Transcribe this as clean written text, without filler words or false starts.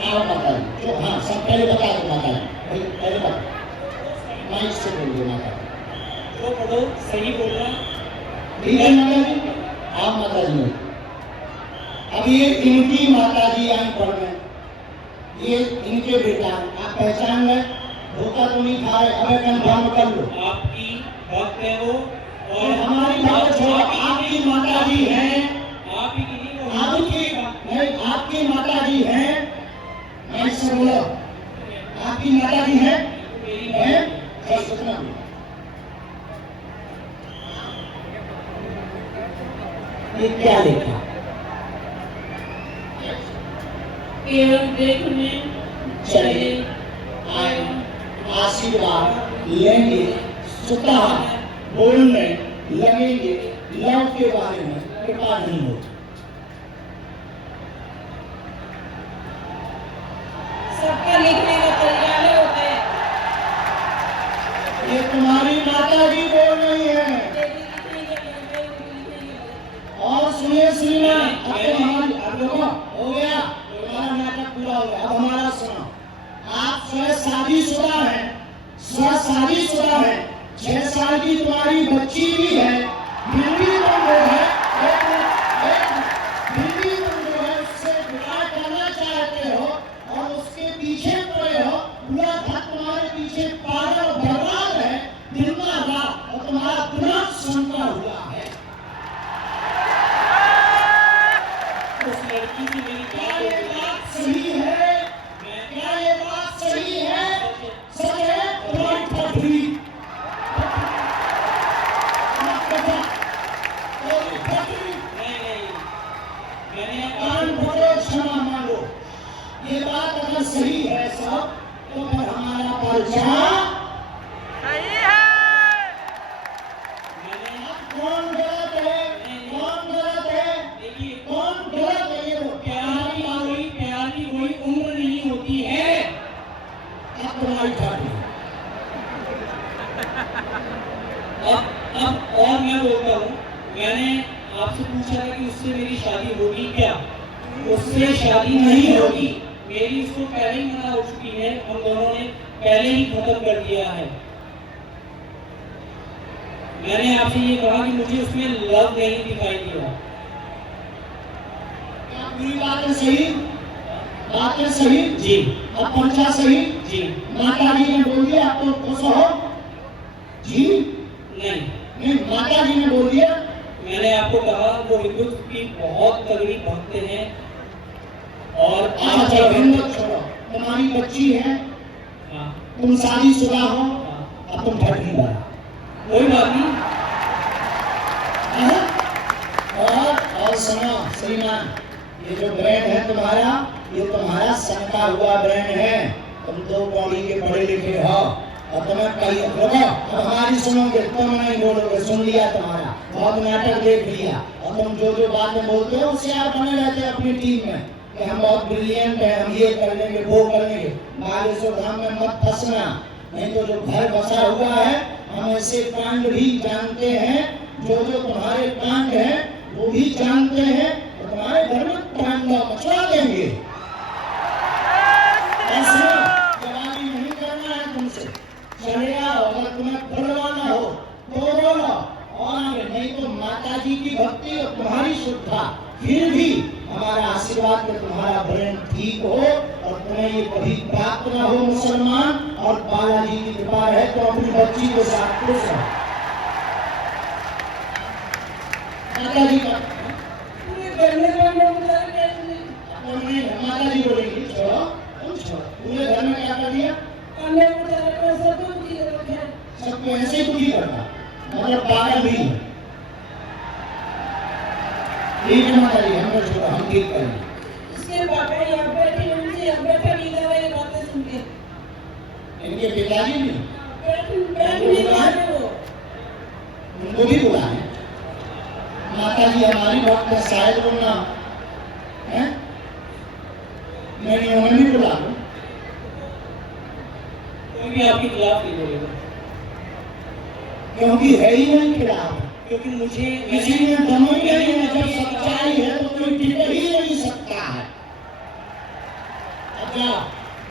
आओ माता जी, जो हाँ सब पहले बता दो माता जी, भाई पहले बता, माइक से बोलिए माता जी। जो पढ़ो सही बोलना। ठीक है माता जी, आप माता जी हो। अब ये इनकी माता जी आई पढ़ने, ये इनके बेटा, आप पहचान गए, धोखा तो नहीं खा रहे, अबे कंफर्म कर लो। आपकी भक्त है वो और हमारी भक्त छोड़ो, आपकी माता जी हैं, आप ही की नहीं, वो आपकी नहीं, आपकी माता जी हैं, मैं से बोलो, आपकी माता जी हैं, मेरी हैं, बात बस इतना। ये क्या लिखा? केवल देखने चले आए, आशीर्वाद लेंगे, स्वतः बोलने लगेंगे, लव के बारे में कृपा नहीं होती। सबका लिखने का तरीका अलग होता है। ये तुम्हारी माता जी बोल रही है। देवी लिखने के अलग है, उनकी लिखने के अलग और सुनिए श्रीमान, अब तो हमारी अब देखो हो गया, तुम्हारा नाटक पूरा हो गया, अब हमारा सुनो। आप स्वयं शादीशुदा हैं, स्वयं शादीशुदा हैं, 6 साल की तुम्हारी बच्ची भी है, फिर भी तुम जो है फिर भी तुम जो है उससे विवाह करना चाहते हो और उसके पीछे पड़े हो, पूरा घर तुम्हारे पीछे पागल बर्बाद है, दिन रात, और तुम्हारा दिमाग सनका हुआ है। उस लड़की से मेरी क्या ये बात सही है? क्या ये बात सही है? सच है? तुम्हारी पटरी नहीं, मैंने कान पकड़ो, क्षमा मांगो। ये बात अगर सही है सब, तो फिर हमारा पर्चा कौन गलत है? कौन गलत है? देखिए, कौन गलत है? ये वो प्यार की कोई उम्र नहीं होती है। अब तुम्हारी पटरी। अब और मैं बोलता हूँ, मैंने आपसे पूछा था कि उससे मेरी शादी होगी क्या? उससे शादी नहीं होगी, मेरी उसको पहले ही मना हो चुकी है, हम दोनों ने पहले ही खत्म कर दिया है। मैंने आपसे ये कहा कि मुझे उसमें लव नहीं दिखाई दिया। क्या पूरी बातें सही? बातें सही? जी अब पर्चा सही? जी माता जी ने बोल दिया, आप तो खुश हो जी? नहीं, नहीं, माता जी ने बोल दिया। मैंने आपको कहा वो हिंदुत्व की बहुत तगड़ी भक्त हैं और अच्छा चलो हिम्मत छोड़ो, तुम्हारी बच्ची है, हाँ, तुम शादीशुदा हो, हाँ, अब तुम ठगी वाला। कोई बात नहीं। और सुनो श्रीमान, ये जो ब्रेन है तुम्हारा, ये तुम्हारा सनका हुआ ब्रेन है, तुम 2 पौड़ी के पढ़े लिखे हो, और तुम्हें कहीं रुको, अब हमारी सुनोगे, तुम नहीं बोलोगे, सुन लिया तुम्हारा, बहुत नाटक देख लिया, और तुम जो जो बातें बोलते हो उससे आप बने रहते हैं अपनी टीम में कि हम बहुत ब्रिलियंट हैं, हम ये कर लेंगे, वो कर लेंगे। बागेश्वर धाम में मत फंसना, नहीं तो जो घर बसा हुआ है, हम ऐसे कांड भी जानते हैं, जो जो तुम्हारे कांड हैं वो भी जानते हैं, और तुम्हारे घर में कांडा मचवा देंगे। ऐसे जवाबी नहीं करना है तुमसे, चलेगा, अगर तुम्हें बोलवाना हो तो बोलो, और आगे नहीं तो माता जी की भक्ति और तुम्हारी श्रद्धा, फिर भी हमारा आशीर्वाद कि तुम्हारा ब्रेन ठीक हो और तुम्हें ये कभी प्राप्त न हो मुसलमान, और बालाजी की कृपा है तो अपनी बच्ची के साथ खुश रहो। माता जी का पूरे घर में कौन लोग गुजार गए इसमें? माता जी बोलेंगी, छोड़ो तुम छोड़ो, पूरे घर में क्या कर दिया? कौन लोग गुजार गए, सब कुछ की जरूरत है। सबको ऐसे ही दुखी करना, मतलब पागल भी है। ठीक है माता जी, हम लोग छोड़ो, हम ठीक करेंगे। इसके पापा यहाँ बैठे, उनसे यहाँ बैठा नहीं जा रहे बातें सुन के। इनके पिताजी भी बैठ नहीं पा रहे वो। उनको भी बुलाए। माता जी हमारी भक्त है, शायद बोलना है, नहीं उन्हें भी बुला लो। कोई भी आपके खिलाफ नहीं बोलेगा, क्योंकि है ही नहीं खिलाफ, क्योंकि मुझे किसी में दम ही नहीं है, जब सच्चाई है तो कोई टिक ही नहीं सकता है। अच्छा